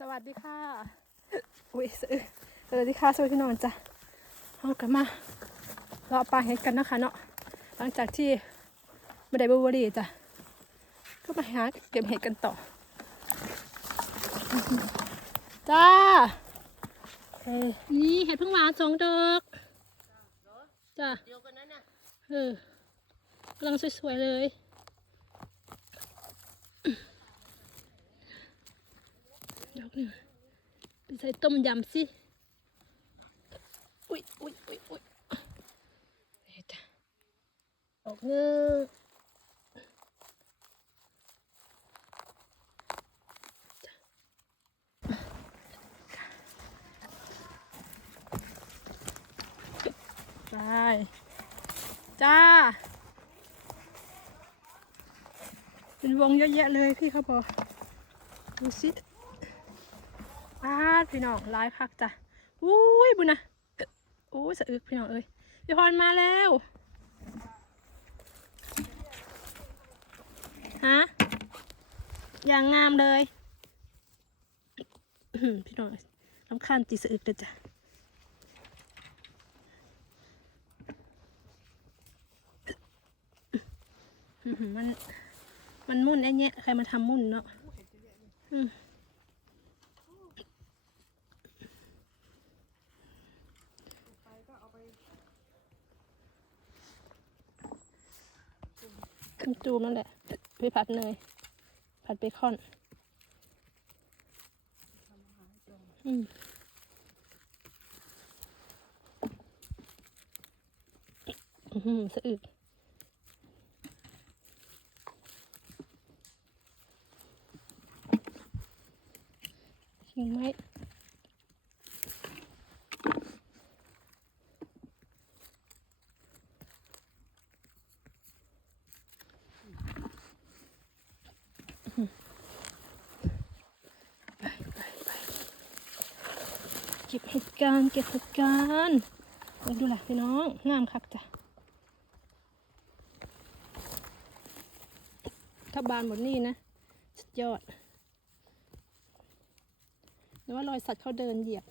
สวัสดีค่ะ อุ้ยซื้อสวัสดีค่ะสวัสดีพี่น้องจ้ะเอากลับมาเราปลาเห็ดกันนะคะเนาะ หลังจากที่ไม่ได้บวรีจ้ะ ก็มาหาเก็บเห็ดกันต่อ จ้าเอ้ยนี่เห็ดเพิ่งหวานสองดอกจ้ะเดียวกันนั้นน่ะเออกำลังสวยๆเลย ดอกหนึ่งไปใส่ต้มยำสิอุ้ยอุ้ยอุ้ยอุ้ยเดี๋ยวจ้ะดอกหนึ่งไปจ้า เป็นวงเยอะแยะเลยพี่เขาบอกดูสิ ป้าดพี่น้องร้ายคักจ้ะอุ้ยบุญนะอุ้ยสะอึกพี่น้องเอ้ยพี่พรมาแล้วฮะอย่างงามเลยพี่น้องลำคาญตีสะอึกเลยจ้ะมันมันมุ่นไอ้เนี้ยใครมาทำมุ่นเนาะอืม จูมนั่นแหละไปผัดเนยผัดเบคอนอืมอื้อหือสะอึกกิ่งไม้ไปไปไปเก็บเห็ดการเก็บเห็ดการลองดูล่ะพี่น้องงามคักจ้ะถ้าบานหมดนี่นะสุดยอดหรือว่ารอยสัตว์เขาเดินเหยียบ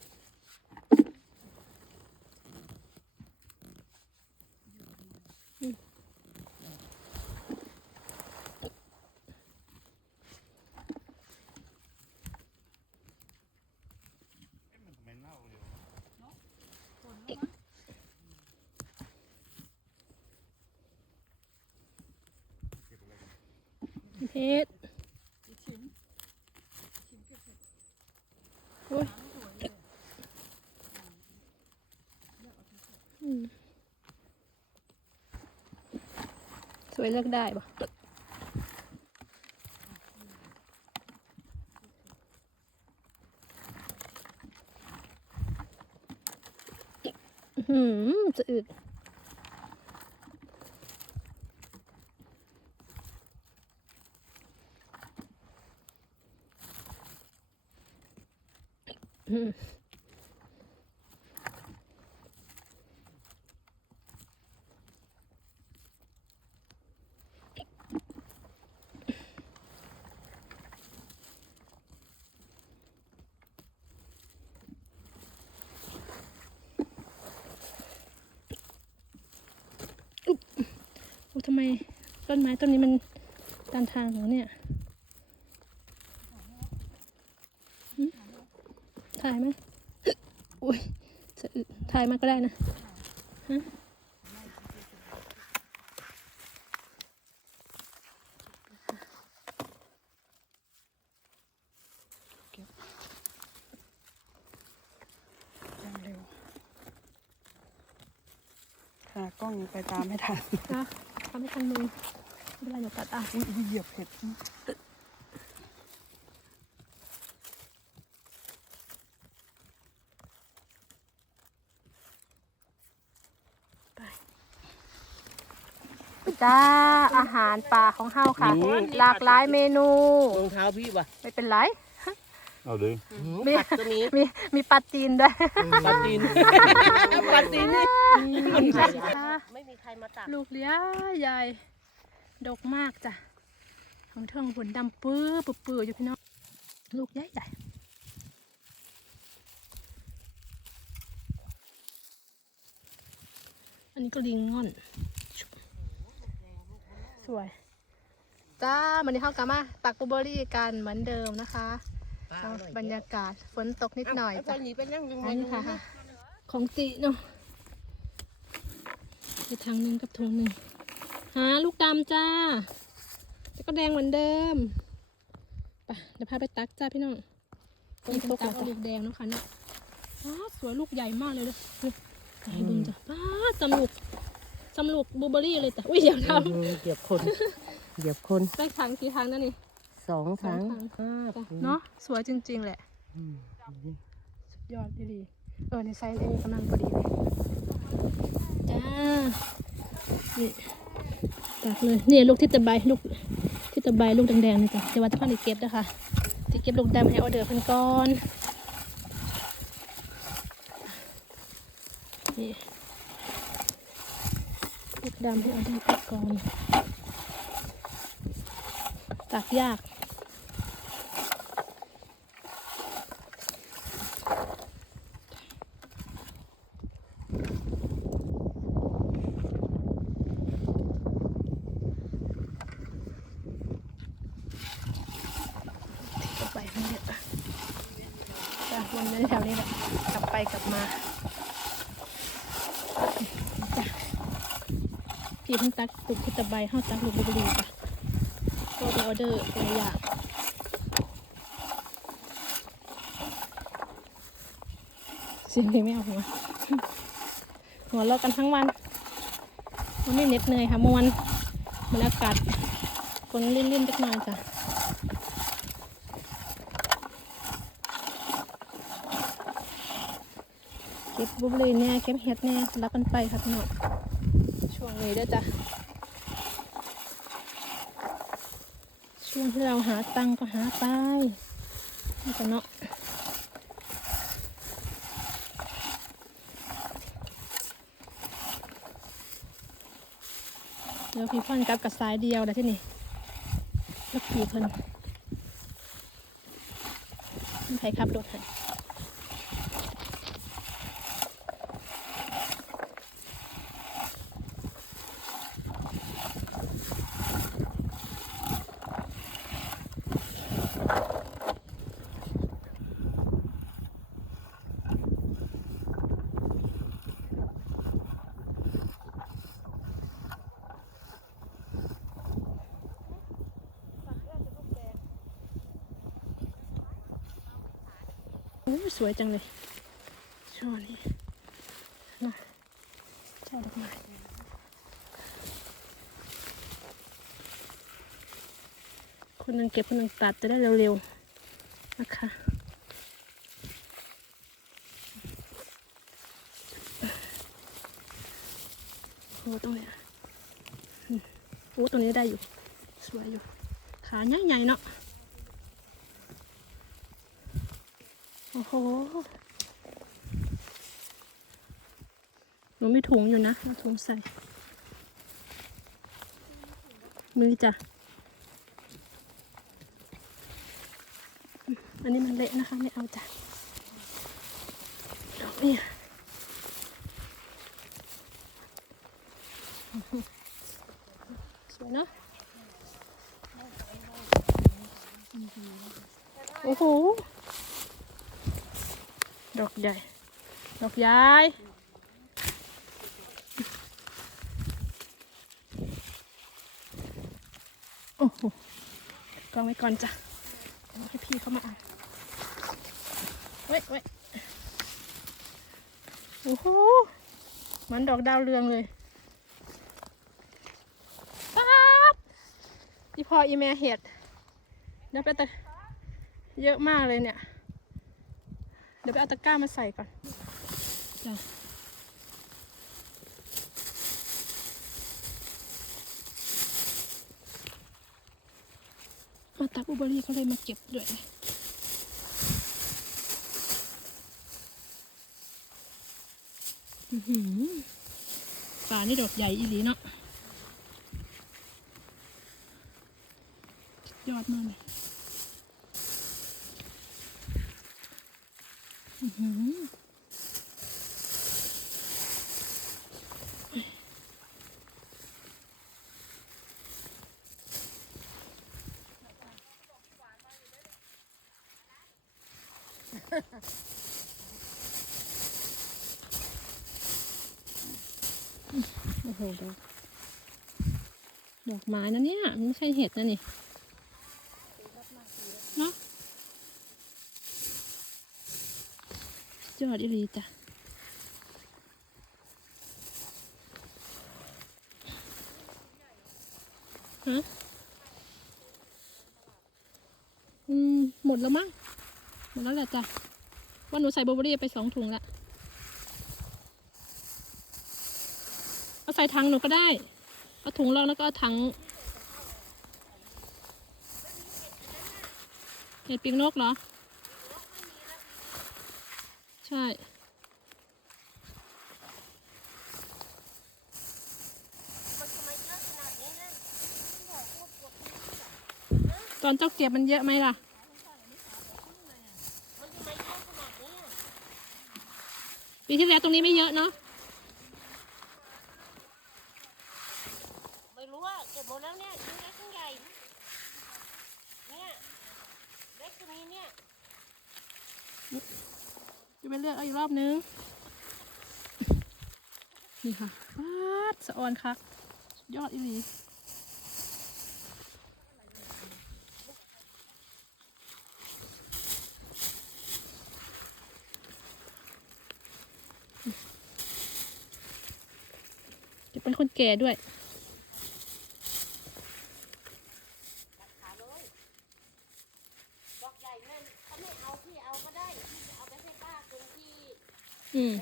เพชรโอ้ยอืม สวยเลือกได้ปะอื้อหืมจะอึด อืมอุ๊บโอ้ ทำไมต้นไม้ต้นนี้มันตันทางเหนูเนี่ยถ่ายไหมอุ้ยถ่ายมาก็ได้นะฮะ จ้าอาหารป่าของเฮาค่ะหลากหลายเมนู รองเท้าพี่ป่ะไม่เป็นไร เอาดิมีมีมีปลาจีนด้วยปลาตีนปลาตีนนี่ไม่มีใครมาตักลูกเลี้ยใหญ่ ดกมากจ้ะของเทิงหุ่นดำปื้อปื้อปื้ออยู่พี่น้องลูกใหญ่ใหญ่อันนี้ก็ลิงง่อน สวย จ้าวันนี้เข้ากลับมาตักบลูเบอร์รี่กันเหมือนเดิมนะคะป้าเอาอร่อยบรรยากาศฝนตกนิดหน่อยเาจ้ะไหนีไปนั่งยังไงอันนี้ค่ะ ของติเนาะไปทางหนึ่งกับทงหนึ่งหาลูกดำจ้าแล้วก็แดงเหมือนเดิมไปเดี๋ยวพาไปตักจ้าพี่น้องนี่ตกเอาลูกแดงเนาะค่ะเนี่ยว้าวสวยลูกใหญ่มากเลยเลยนี่ไหนเบึงจ้ะว้าวจำลูก จำลูกบลูเบอร์รี่เลยจ้ะอุ้ยเดี๋ยวทอืมเหยียบคนเหยียบคนำได้ถังกี่ถังนั่นนี่สองครั้งสองครั้ห้าจ้ะถุงเนาะสวยจริง ๆ แหละอืมสุดยอดดีๆเออในไซส์เองกำลังพอดีเลยจ้านี่ตักเลยนี่ลูกที่ตะใบลูกที่ตะใบลูกแดงๆนี่จ้ะเดี๋ยวว่าจะพันอีกเก็บนะคะที่เก็บลูกดำให้ออเดอร์เพิ่นก่อนนี่ลูก ดำให้เอร์เพิ่ก่อนตักยากลับไปไม่เด็ดอะจ้ะวนในแถวนี้แหละ กลับไปกลับมาจ้ะ พี่เพิ่งตักตุกที่ตะไบห้าตักลูกบุรีจ้ะก็ออเดอร์หลายอย่างเสียงเพลงไม่เอาหัวหัวเราะกันทั้งวันมันไม่เหน็ดเหนื่อยค่ะเมื่อวันบรรยากาศฝนลิ่นๆจักหน่อยจ้ะเก็บบุบเลยเนี่ยเก็บเห็ดเนี่ยรับกันไปครับพี่น้องช่วงนี้ด้อจ้ะช่วง ที่เราหาตังก็หาไปนี่กันเนาะเดี๋ยวพี่พ่อนกลับกับสายเดียวแล้วที่นี่แล้วขี่เพิ่นใครขับรถให้ วยจังเลย ช่อนี้นะช่ดอกไม้คนนึงเก็บคนนึงตัดจะได้เร็วๆ นะคะโอ้ตรงนี้อืมโอ้ตรงนี้ได้อยู่ สวยอยู่ ขาใหญ่ๆเนาะ โอ้โหหนูมีถุงอยู่นะเอาถุงใส่ มือจ้ะ อันนี้มันเละนะคะ ไม่เอาจ้ะดอกเนี่ยอื้สวยเนอะโอ้โห ดอกใหญ่ ดอกใหญ่โอ้โหกองไว้ก่อนจ้ะให้พี่เข้ามาเอาเว้ยเว้ยโอ้โหมันดอกดาวเรืองเลยป๊าดอีพออีแม่เห็ดเดี๋ยวไปแต่เยอะมากเลยเนี่ย ดี๋ยวไปเอาตะกร้ามาใส่ก่อนจ้ะมาตักอุบรีเขาเลยมาเก็บด้วยหือปลานี่ดอกใหญ่อีหลีเนาะยอดมากเลย โอ้โหดอกไม้นะเนี่ย ไม่ใช่เห็ดนะนี่ ยอดอีหลีจ้ะฮะอืม หมดแล้วมั้ง หมดแล้วแหละจ้ะ ว่าหนูใส่เบอร์เบอรี่ไปสองถุงละเอาใส่ถังหนูก็ได้ เอาถุงรองแล้วก็เอาถังเห็ดปีกนกเหรอ ช่ ตอนเจ้าเก็บมันเยอะไหมล่ะปีที่แล้วตรงนี้ไม่เยอะเนาะ ไม่รู้ว่าเก็บหมดแล้วเนี่ยชิ้นเล็กชิ้นใหญ่ เนี่ยเล็กก็มีเนี่ย จะไป เอาอีกรอบนึง นี่ค่ะปาดสะออนคัก ยอดอีหลีจะเป็นคนแก่ด้วย ขาเลยดอกใหญ่นั่นถ้าไม่เอาพี่เอาก็ได้พี่จะเอาไปให้ป้าคนที่ อืม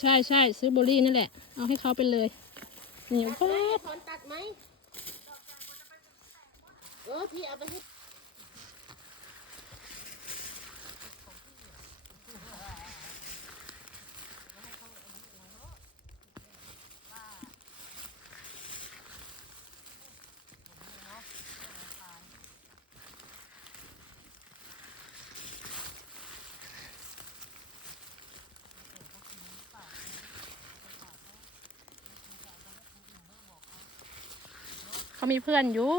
ใช่ใช่ซื้อโบลี่นั่นแหละ เอาให้เขาไปเลยนี่ตัดปาไหถอนตัดไหมเออพี่เอาไปให้ มีเพื่อนอยู่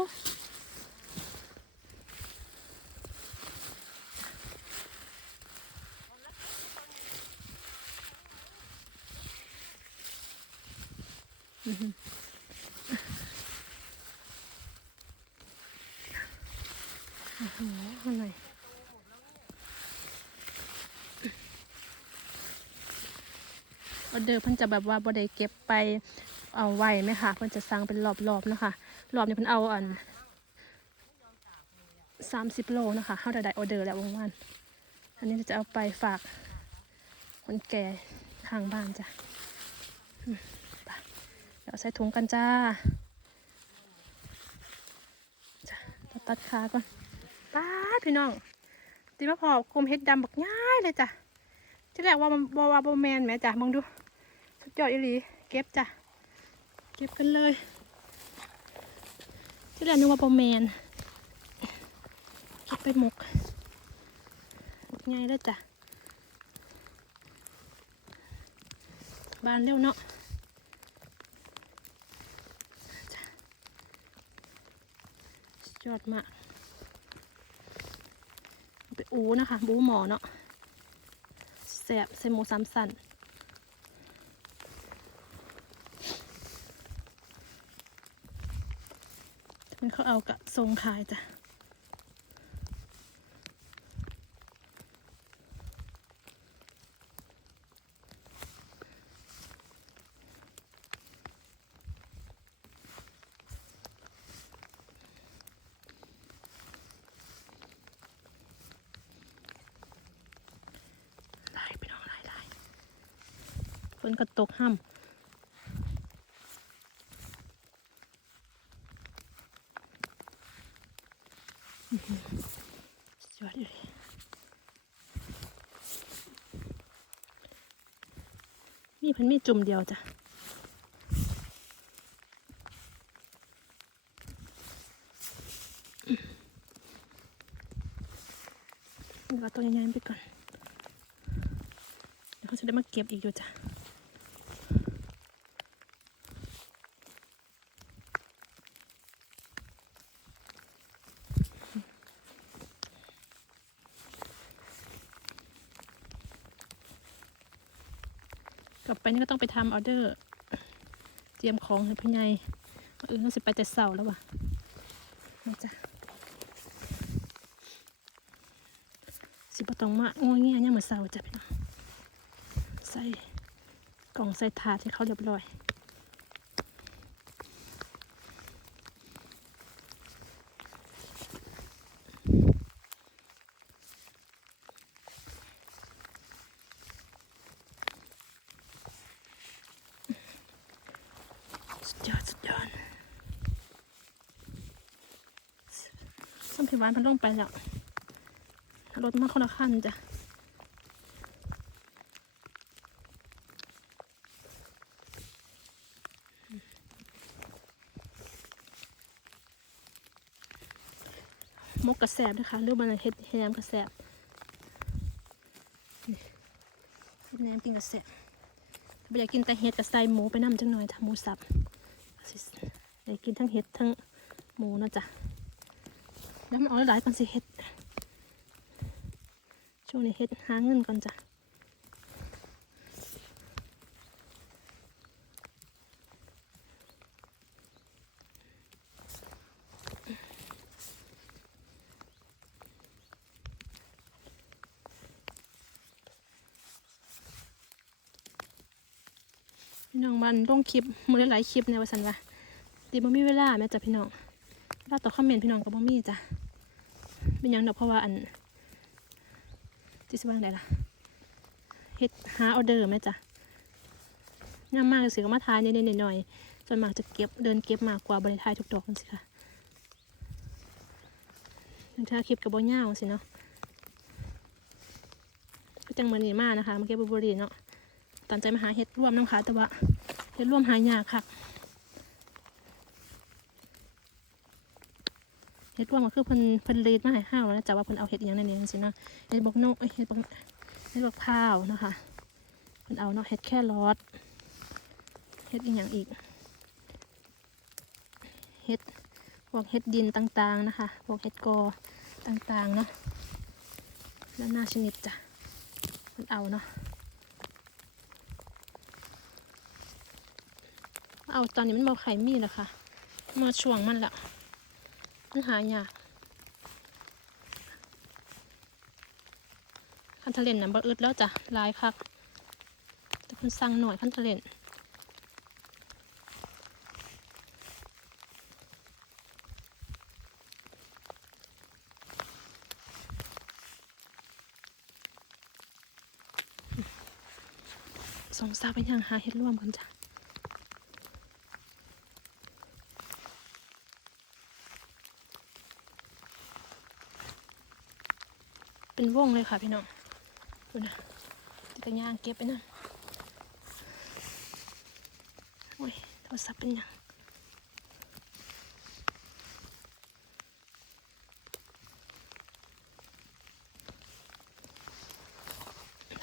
อือหือโอ้โหข้างในออเดอร์เพิ่นจะแบบว่าบ่ได้เก็บไปเอาไว้ไหมคะเพิ่นจะสั่งเป็นรอบๆนะคะ รอบนี้เพิ่นเอาอันสามสิบโลนะคะเข้าได้ได้ออเดอร์แล้ววงวัน อันนี้จะเอาไปฝาก คนแก่ทางบ้านจ้ะไปเดี๋ยวใส่ถุงกันจ้าจ้ะตัดตัดขาก่อนป้าพี่น้องตีมาพร้อกลมเฮ็ดดำบักง่ายเลยจ้ะที่แรกว่ามันบว่าบแมนแหมจ้ะมองดู สุดยอดอีหลี เก็บจ้ะ เก็บกันเลย ที่แรกนึกว่าบแมนเก็บไปหมกหมกง่ายแล้วจ้ะบานเร็วเนาะจอดมากไปอูนะคะ บูหมอเนาะแสบใส่หมูสามสัน มันเขาเอากระทรงขายจ้ะลายไปน้องลายลายฝนก็ตกห้ำ สวยเลย มีเพันมีจุ่มเดียวจ้ะเดี๋ยวเอาตัวใหญ่ๆไปก่อน เดี๋ยวเขาจะได้มาเก็บอีกอยู่จ้ะ นี่ก็ต้องไปทำออเดอร์ เตรียมของให้พ่อใหญ่ออื่นเราสิไปแต่เสาร์แล้ววะมาจ้ะสิบตองมะงวงเงี้ยเนี่ยเหมือนเสาร์จ้ะพี่น้องใส่กล่องใส่ถาดให้เขาเรียบร้อย สุดยอดสุดยอด ส้มผิวหวานพันลงไปแล้วรถมาคนละคันจ้ะมกกระแสบนะคะหรือมันเห็ดแฮมกระแสบเฮ็ดแหนมกินกระแสบถ้าบ่อยากกินแต่เห็ดกระใสหมูไปน้ำจังหน่อยทำหมูสับได้กินทั้งเห็ดทั้งหมูนะจ๊ะ แล้วมันเอาหลายก่อนสิเห็ด ช่วงนี้เห็ดหาเงินก่อนจ้ะพี่น้องมันลงคลิปมือหลายคลิปในวันสันวะดีบ่มีเวลาแม่จ้ะพี่น้องเวลาตอคอมเมนต์พี่น้องก็บ่มีจ้ะ เป็นยังดอกเพราะว่าอันที่สว่างได้ล่ะเฮ็ดหาออเดอร์แม่จ้ะงามมากเลยสิก็มาทายนิดๆหน่อยๆส่วนมากจะเก็บเดินเก็บมากกว่าบริทายทุกดอกนั่นสิค่ะถ้าคลิปกับบ่ยาวสิเนาะก็จังมือนนี่มากนะคะมาเก็บบรีเนาะตั้งใจมาหาเห็ดร่วมน้ำขาแต่ว่าเห็ดร่วมหายากค่ะ เห็ดร่วมก็คือเพิ่นเพิ่นรีดมาให้ห้าวนะจ๊ะว่าเพิ่นเอาเห็ดอย่างนั้นนี่สินะเห็ดบกนกเอ้ยเห็ดบกเห็ดบกพร้าวนะคะเพิ่นเอาเนาะเห็ดแค่รอดเห็ดอีกอย่างอีกเห็ดพวกเห็ดดินต่างๆนะคะพวกเห็ดกอต่างๆเนาะแล้วนาชนิดจ้ะเพิ่นเอาเนาะเอาตอนนี้มันบอไข่มีแล้วค่ะมาช่วงมันละ มันหายากคันทะเลนน่ะบ่อึดแล้วจ้ะลายคัก แต่เพิ่นสั่งหน่อยคันทะเลนสงสารไปยังหาเฮ็ดร่วมกันจ้ะ เป็นวงเลยค่ะพี่น้องดูนะตะย่างเก็บไปนั่นโอ้ยโทรศัพท์เป็นยัง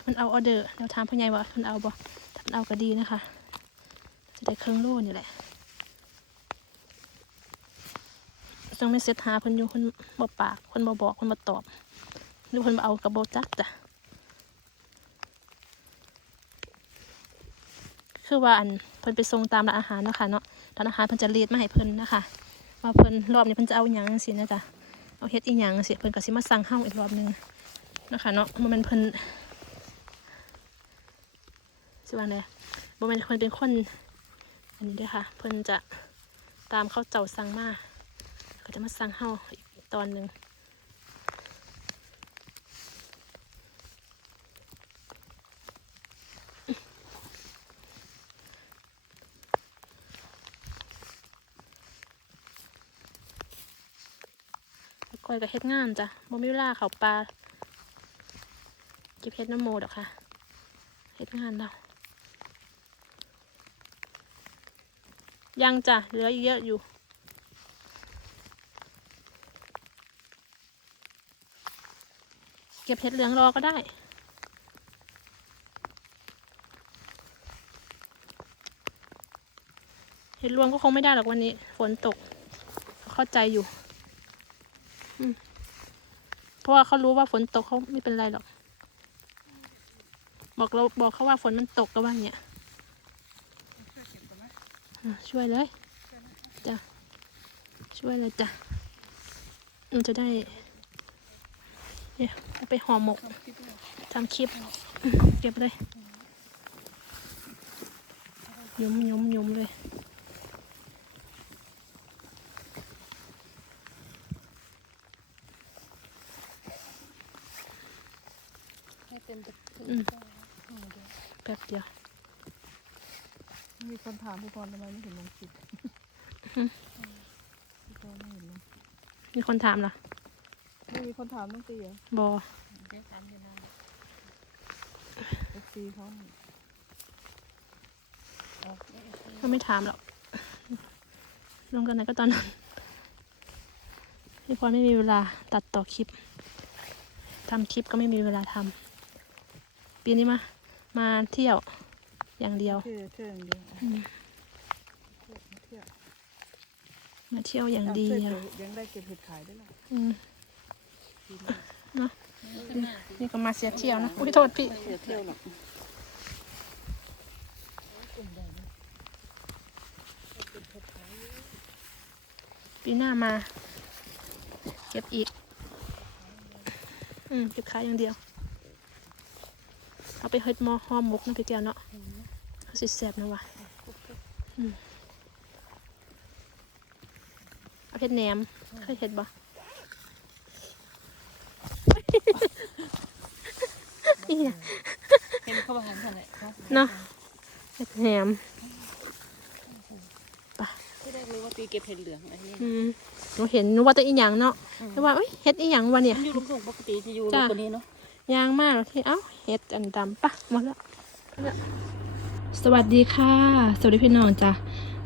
มันเอาออเดอร์เดี๋ยวถามพ่อใหญ่ว่ามันเอาบ่ถ้ามันเอาก็ดีนะคะ จะได้เครื่องโล่นี่แหละต้องไม่เซตหาเพิ่นอยู่คนบ่ปากคนบ่บอกคนบ่ตอบ หรือเพิ่นมาเอากระโบจักจ้ะคือว่าอันเพิ่นไปส่งตามร้านอาหารเนาะค่ะเนาะร้านอาหารเพิ่นจะเรียดมาให้เพิ่นนะคะว่าเพิ่นรอบนี้เพิ่นจะเอาหยังสินะจ๊ะเอาเฮ็ดอีหยังสิเพิ่นก็สิมาสั่งเฮาอีกรอบนึงนะคะเนาะบ่แม่นเพิ่นสิว่าไดบ่แม่นเพิ่นเป็นคนอันนี้ด้อค่ะ เพิ่นจะตามเขาเจ้าสั่งมาก็จะมาสั่งเฮาอีกตอนหนึง อยกับเฮ็ดงานจ้ะบ่มีเวลาเขาปลาเก็บเฮ็ดน้ำโมดอกค่ะเฮ็ดงานเรายังจ้ะเหลือเยอะอยู่เก็บเห็ดเหลืองรอก็ได้ เห็ดรวงก็คงไม่ได้หรอกวันนี้ ฝนตก เข้าใจอยู่ เพราะว่าเขารู้ว่าฝนตกเขาไม่เป็นไรหรอก บอกเราบอกเขาว่าฝนมันตกก็ว่างเงี้ยช่วยเลย จ้ะ ช่วยเลยจ้ะมันจะได้เนี่ยไปห่อหมกทำคลิป เก็บเลยยุมยุมยุมเลย ให้เป็นตะ อืมแป๊บเดียว มีคน ถามพี่พรทำไมไม่เห็นลงคลิปอืมพี่พรไม่เห็นลงมีคนถามเหรอไม่มีคนถามตั้งตีเหรอบอเดี๋ยวทำอยู่นะเอฟซีเขาก็ไม่ถามหรอกลงกันไหนก็ตอนนั้นพี่พรไม่มีเวลาตัดต่อคลิปทำคลิปก็ไม่มีเวลาทำปีนี้มา มาเที่ยว อย่างเดียว เที่ยวเที่ยวอย่างเดียวอืม เที่ยวมาเที่ยวอย่างเอาเดีเที่ยวยวยังได้เก็บเห็ดขายด้วยล่ะอืมปีหน้าเนาะนี่ก็มาเสียเที่ยวนะ อุ้ยโทษพี่เที่ยวเที่ยวหรอกปีหน้ามา เก็บอีก อืมเก็บขายอย่างเดียว เอาไปเฮ็ดหมอห่อหมกนะพี่เตียวเนาะเอา สิแซ่บนะวะอืมเอาเพ็ดแหนมเคยเห็ดบ่อีหยังเห็นเขาบอกหันเลยเขาเนาะเห็ดแหนมที่ได้รู้ว่าปีเก็บเห็ดเหลืองอันนี้อืมหนูเห็นหนูว่าแตัวอีหยังเนาะแต่ว่าเอ้ยเห็ดอีหยังวะเนี่ยมันอยู่ลุงส่งปกติจะอยู่จ้ะลูกคนนี้เนาะยางมากที่เอ้าเห็ดอันดำปะหมดแล้ว สวัสดีค่ะ สวัสดีพี่น้องจ้ะ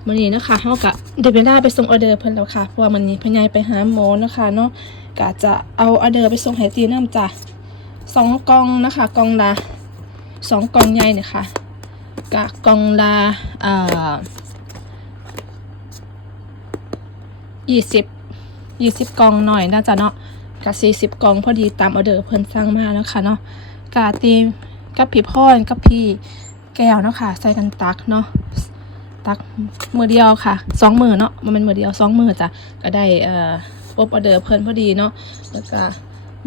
วันนี้นะคะเฮากะเดบิวด้าไปส่งออเดอร์เพิ่นแล้วค่ะ เพราะว่ามันนี้พญายไปหาหมอนะคะเนาะกะจะเอาออเดอร์ไปส่งให้ตีน้ำจ้ะสองกล่องนะคะกล่องละสองกล่องใหญ่เนี่ยค่ะกะกล่องละเอ่อยี่สิบยี่สิบกล่องหน่อยน่าจะเนาะกับสี่สิบกล่องพอดีตามออเดอร์เพิ่นสั่งมาแล้วค่ะเนาะกาตีมกับพี่พ่อนกับพี่ แก้วเนาะค่ะ ใส่กันตักเนาะตักมือเดียวค่ะสองมือเนาะมันเป็นมือเดียวสองมือจ้ะก็ได้เอ่ออบออเดอร์เพิ่นพอดีเนาะแล้วก็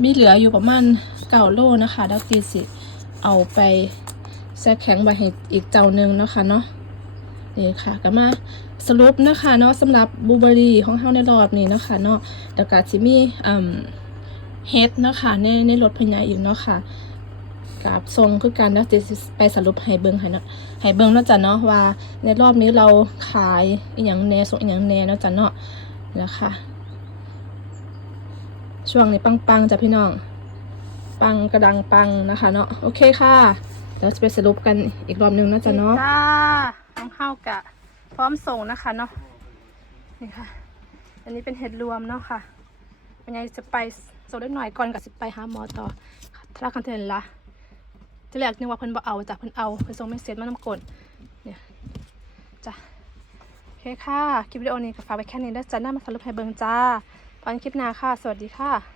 มีเหลืออยู่ประมาณเก้าโลนะคะดักตีสิเอาไปแช่แข็งไว้ให้อีกเจ้าหนึ่งเนาะค่ะเนาะนี่ค่ะก็มาสรุปนะคะเนาะสำหรับบูเบอรี่ของเฮาในรอบนี้เนาะค่ะเนาะแล้วก็สิมีอืมเฮดเนาะค่ะในในรถพญาอีกเนาะค่ะ กับทรงคือการแล้วจะไปสรุปให้เบิ่งให้เนาะให้เบิ่งเนาะจ้ะเนาะว่า ในรอบนี้เราขายอีหยังแน่ส่งอีหยังแน่เนาะจ้ะเนาะนะคะช่วงนี้ปังๆจ้ะพี่น้อง ปังกระดังปังนะคะเนาะโอเคค่ะเดี๋ยวจะไปสรุปกันอีกรอบนึงเนาะจ้ะเนาะจ้าน้องเข้ากะ พร้อมส่งนะคะเนาะนี่ค่ะ อันนี้เป็นเห็ดรวมเนาะค่ะเป็นไงจะไปโซเล็กหน่อยก่อนกับสิไปหาหมอต่อถ้าคันเทนละ จะแรกนึกว่าเพิ่นบ่เอาจากเพิ่นเอาเพิ่นส่งไม่เสร็จมาน้ำกลเนี่ยจ้ะโอเคค่ะ คลิปวิดีโอนี้ก็ฝากไว้แค่นี้แล้วจ้ะหน้ามาสรุปให้เบิ่งจ้าตอนคลิปหน้าค่ะ สวัสดีค่ะ